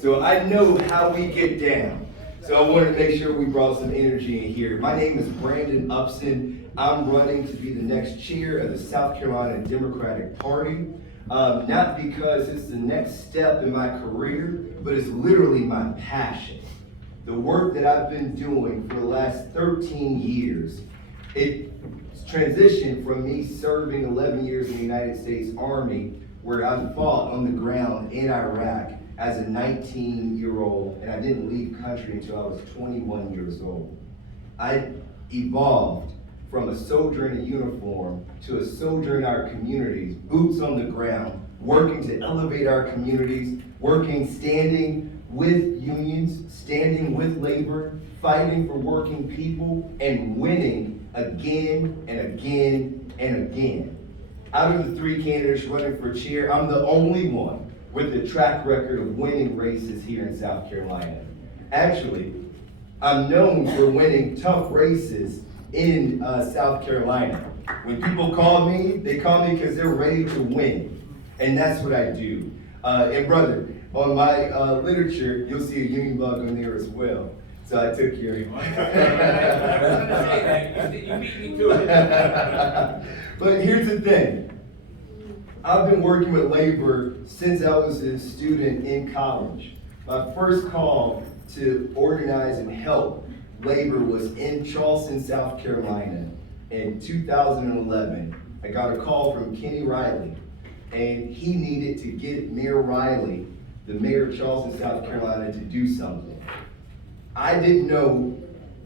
So I know how we get down. So I wanted to make sure we brought some energy in here. My name is Brandon Upson. I'm running to be the next chair of the South Carolina Democratic Party. Not because it's the next step in my career, but it's literally my passion. The work that I've been doing for the last 13 years, it transitioned from me serving 11 years in the United States Army, where I fought on the ground in Iraq as a 19-year-old, and I didn't leave country until I was 21 years old. I evolved from a soldier in a uniform to a soldier in our communities, boots on the ground, working to elevate our communities, standing with unions, standing with labor, fighting for working people, and winning again and again and again. Out of the three candidates running for chair, I'm the only one with a track record of winning races here in South Carolina. Actually, I'm known for winning tough races in South Carolina. When people call me, they call me because they're ready to win. And that's what I do. And brother, on my literature, you'll see a union bug on there as well. So I took your... You beat me to it. But here's the thing. I've been working with labor since I was a student in college. My first call to organize and help labor was in Charleston, South Carolina in 2011. I got a call from Kenny Riley, and he needed to get Mayor Riley, the mayor of Charleston, South Carolina, to do something. I didn't know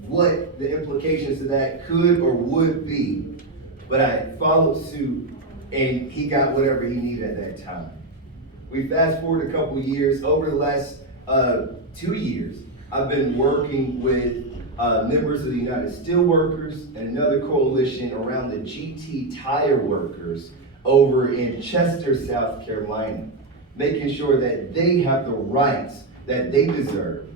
what the implications of that could or would be, but I followed suit, and he got whatever he needed at that time. We fast forward a couple years. Over the last 2 years, I've been working with members of the United Steelworkers and another coalition around the GT tire workers over in Chester, South Carolina, making sure that they have the rights that they deserve.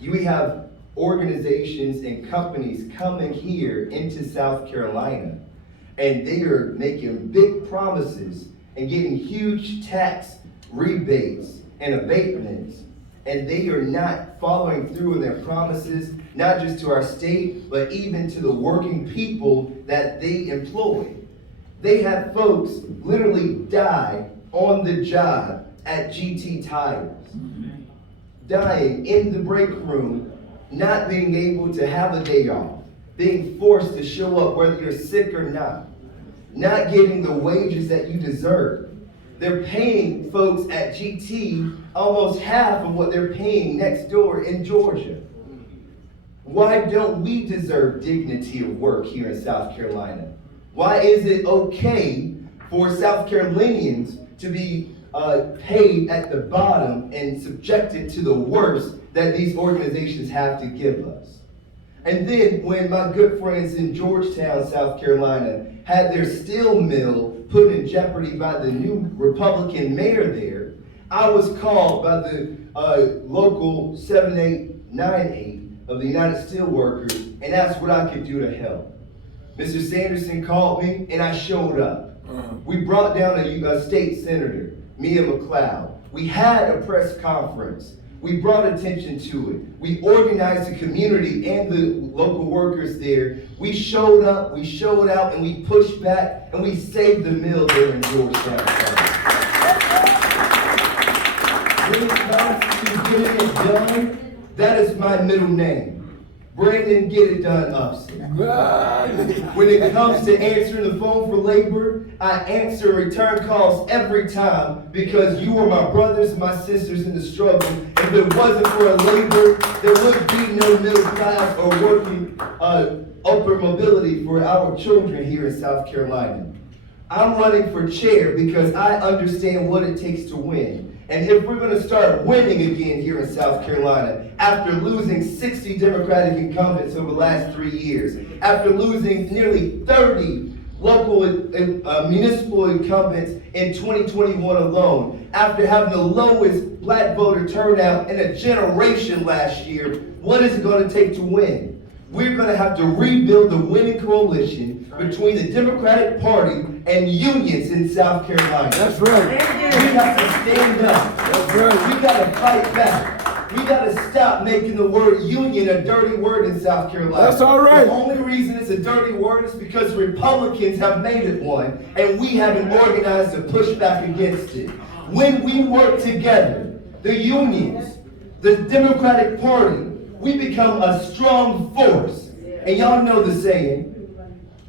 We have organizations and companies coming here into South Carolina, and they are making big promises and getting huge tax rebates and abatements, and they are not following through on their promises, not just to our state, but even to the working people that they employ. They have folks literally die on the job at GT Tires, dying in the break room, not being able to have a day off, being forced to show up whether you're sick or not getting the wages that you deserve. They're paying folks at GT almost half of what they're paying next door in Georgia. Why don't we deserve dignity of work here in South Carolina? Why is it okay for South Carolinians to be paid at the bottom and subjected to the worst that these organizations have to give us? And then when my good friends in Georgetown, South Carolina, had their steel mill put in jeopardy by the new Republican mayor there, I was called by the local 7898 of the United Steelworkers and asked what I could do to help. Mr. Sanderson called me and I showed up. We brought down a state senator, Mia McLeod. We had a press conference. We brought attention to it. We organized the community and the local workers there. We showed up, we showed out, and we pushed back, and we saved the mill there in Georgetown. When it comes to getting it done, that is my middle name. Brandon Get It Done Upson. When it comes to answering the phone for labor, I answer and return calls every time because you are my brothers and my sisters in the struggle. If it wasn't for a labor, there would be no middle class or working open mobility for our children here in South Carolina. I'm running for chair because I understand what it takes to win. And if we're going to start winning again here in South Carolina, after losing 60 Democratic incumbents over the last 3 years, after losing nearly 30 local municipal incumbents in 2021 alone, after having the lowest black voter turnout in a generation last year, what is it going to take to win? We're going to have to rebuild the winning coalition between the Democratic Party and unions in South Carolina. That's right. We got to stand up. That's right. We got to fight back. We got to stop making the word union a dirty word in South Carolina. That's all right. The only reason it's a dirty word is because Republicans have made it one, and we haven't organized to push back against it. When we work together, the unions, the Democratic Party, we become a strong force. And y'all know the saying,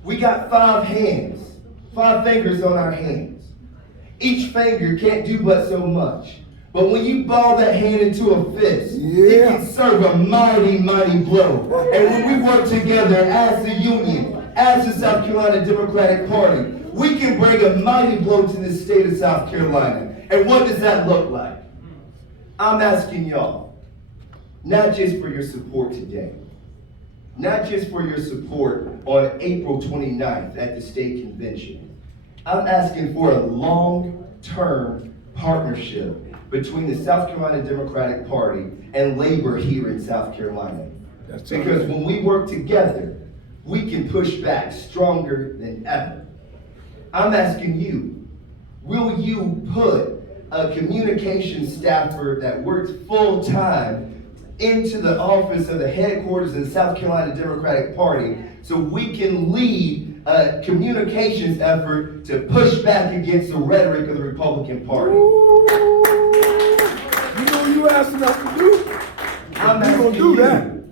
we got 5 hands, 5 fingers on our hands. Each finger can't do but so much. But when you ball that hand into a fist, it can serve a mighty, mighty blow. And when we work together as the union, as the South Carolina Democratic Party, we can bring a mighty blow to the state of South Carolina. And what does that look like? I'm asking y'all, not just for your support today, not just for your support on April 29th at the State Convention. I'm asking for a long-term partnership between the South Carolina Democratic Party and labor here in South Carolina. Because when we work together, we can push back stronger than ever. I'm asking you, will you put a communication staffer that works full-time into the office of the headquarters of the South Carolina Democratic Party so we can lead a communications effort to push back against the rhetoric of the Republican Party? You know what you asking us to do? I'm asking you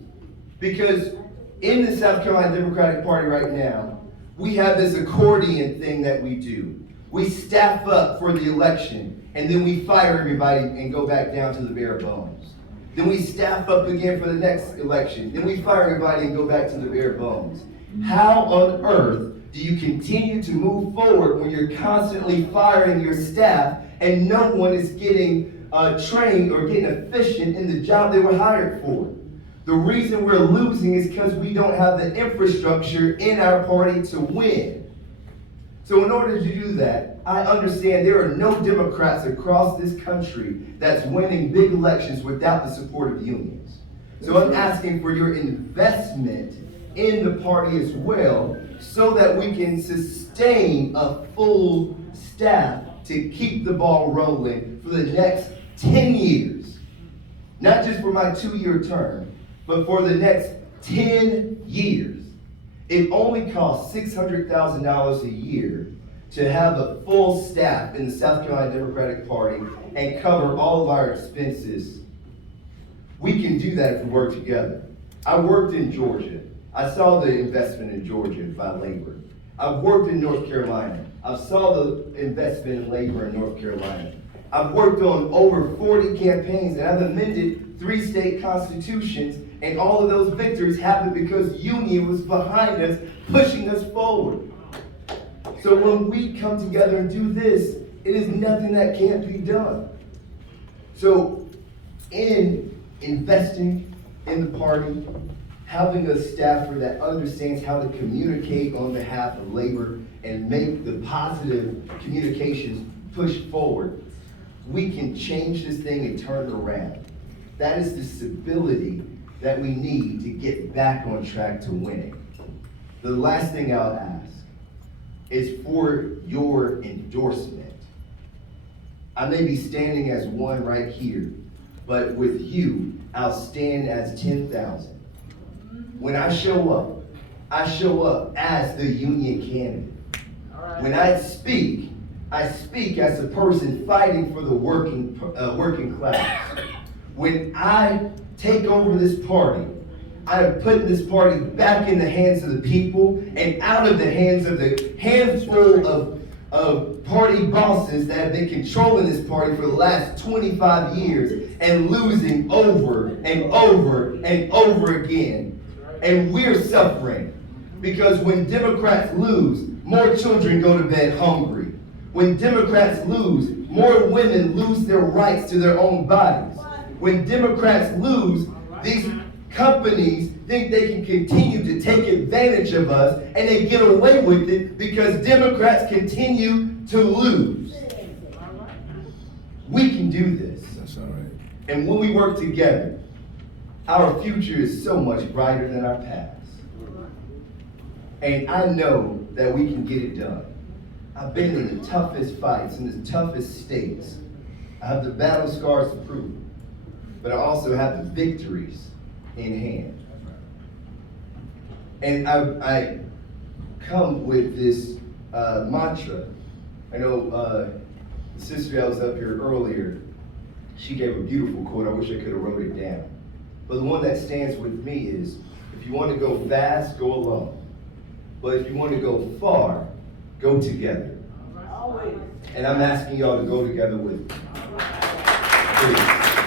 because in the South Carolina Democratic Party right now, we have this accordion thing that we do. We staff up for the election, and then we fire everybody and go back down to the bare bones. Then we staff up again for the next election. Then we fire everybody and go back to the bare bones. How on earth do you continue to move forward when you're constantly firing your staff and no one is getting trained or getting efficient in the job they were hired for? The reason we're losing is because we don't have the infrastructure in our party to win. So in order to do that, I understand there are no Democrats across this country that's winning big elections without the support of unions. So I'm asking for your investment in the party as well so that we can sustain a full staff to keep the ball rolling for the next 10 years. Not just for my 2-year term, but for the next 10 years. It only costs $600,000 a year to have a full staff in the South Carolina Democratic Party and cover all of our expenses. We can do that if we work together. I worked in Georgia. I saw the investment in Georgia by labor. I've worked in North Carolina. I saw the investment in labor in North Carolina. I've worked on over 40 campaigns, and I've amended 3 state constitutions, and all of those victories happened because union was behind us, pushing us forward. So when we come together and do this, it is nothing that can't be done. So in investing in the party, having a staffer that understands how to communicate on behalf of labor and make the positive communications push forward, we can change this thing and turn it around. That is the stability that we need to get back on track to winning. The last thing I'll ask is for your endorsement. I may be standing as one right here, but with you, I'll stand as 10,000. When I show up as the union candidate. When I speak as a person fighting for the working class. When I take over this party, I am putting this party back in the hands of the people and out of the hands of the handful of party bosses that have been controlling this party for the last 25 years and losing over and over and over again. And we're suffering because when Democrats lose, more children go to bed hungry. When Democrats lose, more women lose their rights to their own bodies. When Democrats lose, these companies think they can continue to take advantage of us, and they get away with it because Democrats continue to lose. We can do this. That's all right. And when we work together, our future is so much brighter than our past. And I know that we can get it done. I've been in the toughest fights, in the toughest states. I have the battle scars to prove it, but I also have the victories in hand. And I come with this mantra. I know the sister that was up here earlier, she gave a beautiful quote. I wish I could have wrote it down. But the one that stands with me is, if you want to go fast, go alone. But if you want to go far, go together. Always. And I'm asking y'all to go together with me. Please.